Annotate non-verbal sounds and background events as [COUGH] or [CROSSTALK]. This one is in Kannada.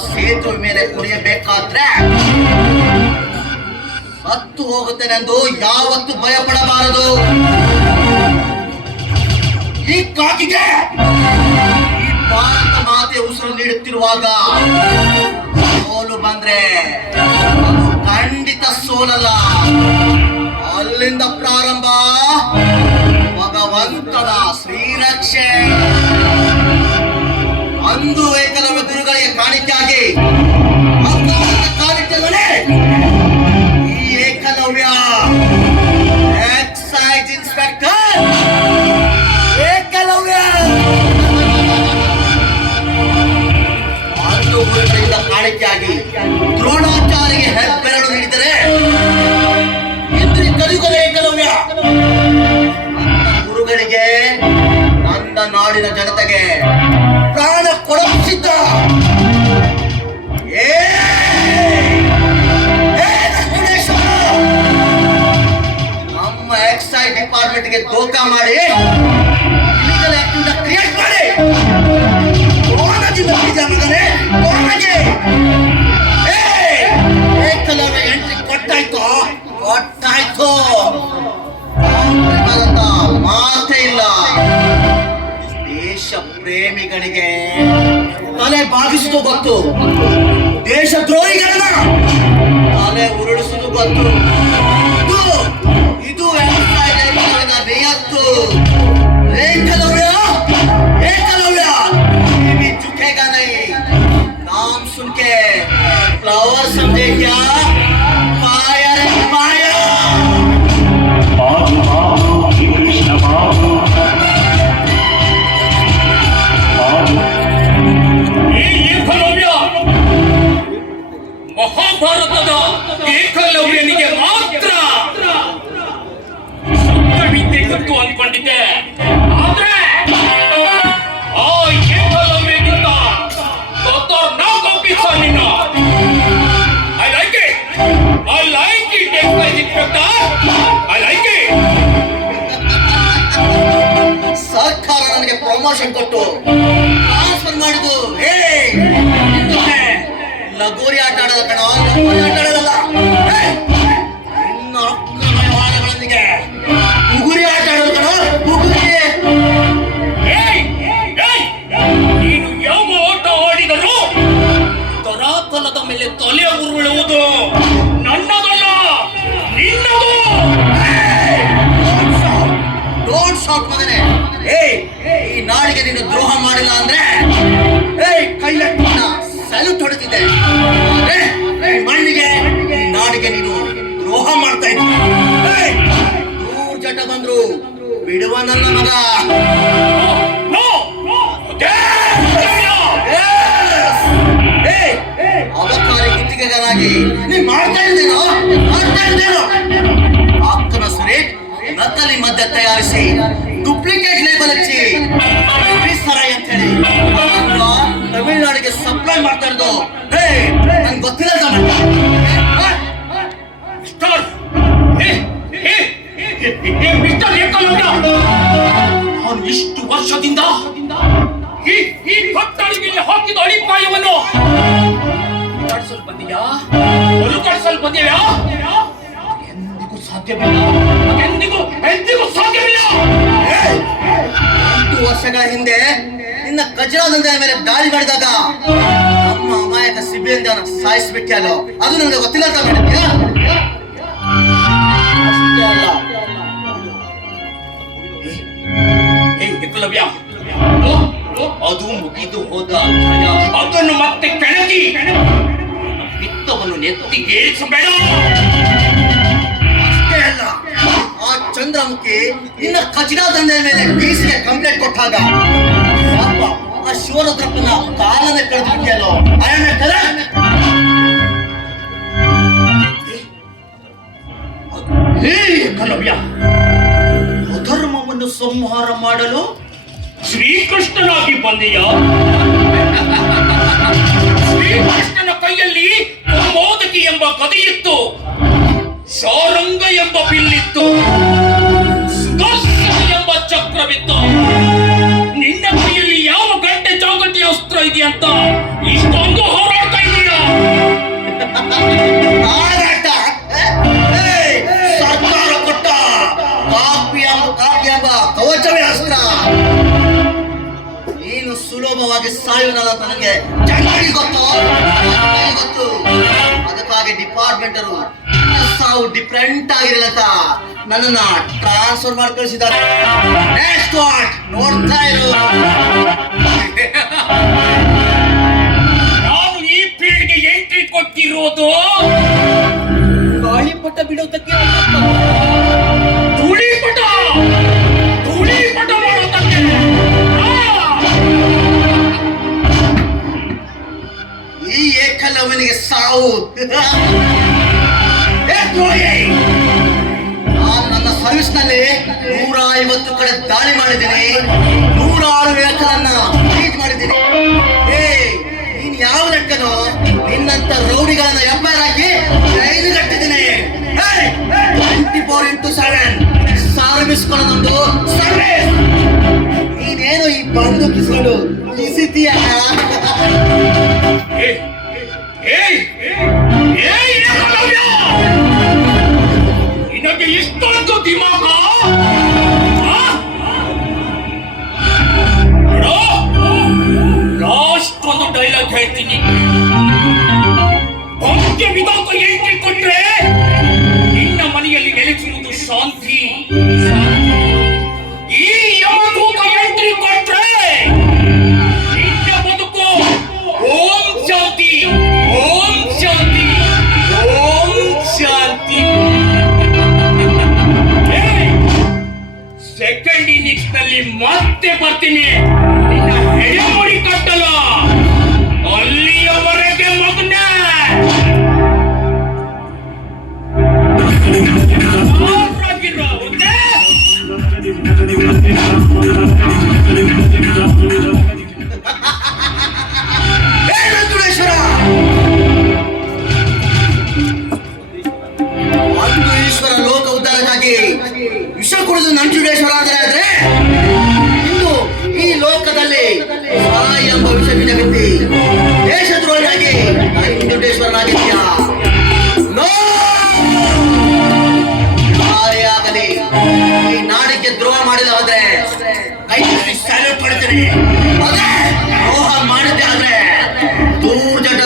ಸೇತುವೆ ಮೇಲೆ ಕುಣಿಯಬೇಕಾದ್ರೆ ಸತ್ತು ಹೋಗುತ್ತೇನೆಂದು ಯಾವತ್ತು ಭಯಪಡಬಾರದು. ಈ ಕಾಕಿಗೆ ಈ ಭಾರತ ಮಾತೆ ಉಸಿರು ನೀಡುತ್ತಿರುವಾಗ ಸೋಲು ಬಂದ್ರೆ ಅದು ಖಂಡಿತ ಸೋಲಲ್ಲ. ಅಲ್ಲಿಂದ ಪ್ರಾರಂಭ ಭಗವಂತನ ಶ್ರೀರಕ್ಷೆ. ಅಂದು ಗುರುಗಳಿಂದ ಕಾಣಿಕೆಯಾಗಿ ತಲೆ ಬಾಗಿಸುವುದು ಗೊತ್ತು ದೇಶ ದ್ರೋಹಿಗಳನ್ನ ತಲೆ ಉರುಳಿಸುವುದು ಗೊತ್ತು ವಿದ್ಯೆ ಗೊತ್ತು ಅನ್ಕೊಂಡಿದ್ದೆ. ಆ ನಿನ್ನ I like it I like it excise I like it ಸರ್ಕಾರ ನನಗೆ ಪ್ರಮೋಷನ್ ಕೊಟ್ಟು ಟ್ರಾನ್ಸ್ಫರ್ ಮಾಡಿದ್ದು ಹೇ, ಲಗೋರಿ ಆಟ ಆಡೋದ ಕಣ, ಲಗೋರಿ ಆಟ ಬಿಡುವ ನನ್ನ ಮಗ. ಅಬಕಾರಿ ಗುತ್ತಿಗೆಗಾರಾಗಿ ನೀ ಮಾಡ್ತಾ ಇದ್ದೇನೋ? ಮಾಡ್ತಾ ಇದ್ದೇನೋ? ಅಕ್ಕನ ಸುರೇಶ್ ನಕಲಿ ಮದ್ಯ ತಯಾರಿಸಿ ಡೂಪ್ಲಿಕೇಟ್ ಲೇಬಲ್ ಹಚ್ಚಿ ಸರಾಯಿ ಅಂತ ಹೇಳಿ. ತಮಿಳ್ನಾಡಿಗೆ ಸಪ್ಲೈ ಮಾಡ್ತಾ ಇರೋದು ಸಾಧ್ಯವಿಲ್ಲ ಎಂದಿಗೂ ಎಂದಿಗೂ ಸಾಧ್ಯವಿಲ್ಲ ಹತ್ತು ವರ್ಷಗಳ ಹಿಂದೆ ನಿನ್ನ ಕಜರಾದಂದ ಮೇಲೆ ದಾಳಿ ಮಾಡಿದಾಗ ನಮ್ಮ ಅಮಾಯಕ ಸಿಬ್ಬಂದಿ ಅವನ ಅಲ್ಲೋ ಅದು ನನಗೆ ಗೊತ್ತಿಲ್ಲ ಅಂತ ಮಾಡಿದ್ಯಾ ಅಷ್ಟೇ ಅಲ್ಲ. ಓ, ಓ, ಅದು ಮುಗಿದು ಹೋದ ಅಧ್ಯಾಯ ಅದನ್ನು ಮತ್ತೆ ಕೆಣಕಿ. ಪಿತ್ತವನ್ನು ನೆತ್ತಿಗೇರಿಸಬೇಡ. ಸುಭದ್ರಮುಖಿ ನಿನ್ನ ಖಚಿತ ಮೇಲೆ ಪೀಸ್ಗೆ ಕಂಪ್ಲೇಂಟ್ ಕೊಟ್ಟಾಗ ಆ ಶಿವರುದ್ರಪ್ಪನ ಕಾಲನ ಕಳೆದಿದ್ಯಲ್ಲೋ ಅರಣ್ಯ ಕಲ ಕಲವ್ಯ ಅಧರ್ಮವನ್ನು ಸಂಹಾರ ಮಾಡಲು ಶ್ರೀಕೃಷ್ಣನಾಗಿ ಬಂದೆಯ? ಶ್ರೀಕೃಷ್ಣನ ಕೈಯಲ್ಲಿ ಮೋದಕಿ ಎಂಬ ಕದಿಯಿತ್ತು ಸಾರಂಗ ಎಂಬ ಬಿಲ್ಲಿತ್ತು. ಚಕ್ರವಿತ್ತು ನಿನ್ನ ಕೈಯಲ್ಲಿ ಯಾವ ಗಂಟೆ ಚೌಕಟ್ಟಿ ಅಸ್ತ್ರ ಇದೆಯಂತ ಇಷ್ಟೊಂದು ಹೋರಾಡ್ತಾ ಇದೀಯ [LAUGHS] ಹಾರಾಟ. ಕೊಟ್ಟ ಅಸ್ತ್ರ. ನೀನು ಸುಲಭವಾಗಿ ಸಾಯುವನಲ್ಲ ಅಂತ ನನಗೆ. ಚೆನ್ನಾಗಿ ಗೊತ್ತು ಗೊತ್ತು. ಅದಕ್ಕಾಗಿ ಡಿಪಾರ್ಟ್ಮೆಂಟ್ ಸಾವು ಡಿಫ್ರೆಂಟ್ ಆಗಿರಲಂತ ನನ್ನನ್ನ ಟ್ರಾನ್ಸ್ಫರ್ ಮಾಡಿ ಕಳಿಸಿದ್ದಾರೆ ನೆಕ್ಸ್ಟ್ ವಾಟ್ ನೋಡ್ತಾ ಇರು ನಾನು ಈ ಫೀಲ್ಡ್ಗೆ ಎಂಟ್ರಿ ಕೊಟ್ಟಿರೋದು ಗಾಳಿಪಟ ಬಿಡೋದಕ್ಕೆ ಅಲ್ಲ. ಧೂಳಿಪಟ ಧೂಳಿಪಟ ಮಾಡೋದಕ್ಕೆ ಆ! ಈ ಏಕಲವನಿಗೆ ಸಾವು! [LAUGHS] ನಾನು ನನ್ನ ಸರ್ವಿಸ್ನಲ್ಲಿ ನೂರ ಐವತ್ತು ಕಡೆ ದಾಳಿ ಮಾಡಿದ್ದೀನಿ. ನೂರಾರು ವೆಹಿಕಲ್ ಟ್ರೀಟ್ ಮಾಡಿದ್ದೀನಿ. ಏ ನೀನ್ ಯಾವ ಲೆಕ್ಕನೋ ನಿನ್ನಂತ ರೌಡಿಗಳನ್ನ ಎಂಪೈರ್ ಹಾಕಿ ಜೈಲು ಕಟ್ಟಿದ್ದೀನಿ. Twenty four into seven service ಕೊಡೋದೊಂದು service ನೀನೇನು ಈ ಬಂದು ಕಿಸ್ಕೊಂಡು ಏಯ್! ನಲ್ಲಿ ಮತ್ತೆ ಬರ್ತೀನಿ. ನಿನ್ನ ಹೆಡೆ ಭವಿಷ್ಯವಿನ ವ್ಯಕ್ತಿ ದೇಶದ್ರೋಹಿಯಾಗಿ ಹಿಂದುಂಡೇಶ್ವರನಾಗಿದ್ದೀಯಾ ಯಾರೇ ಆಗಲಿ. ಈ ನಾಡಿಗೆ ದ್ರೋಹ ಮಾಡಿದ ಹೋದ್ರೆ ಕೈಯಲ್ಲಿ ಸ್ಯಾಲ್ಯೂಟ್ ಕೊಡ್ತೀನಿ ದ್ರೋಹ ಮಾಡಿದ್ದೆ ಆದ್ರೆ ದೂರ ಜಟ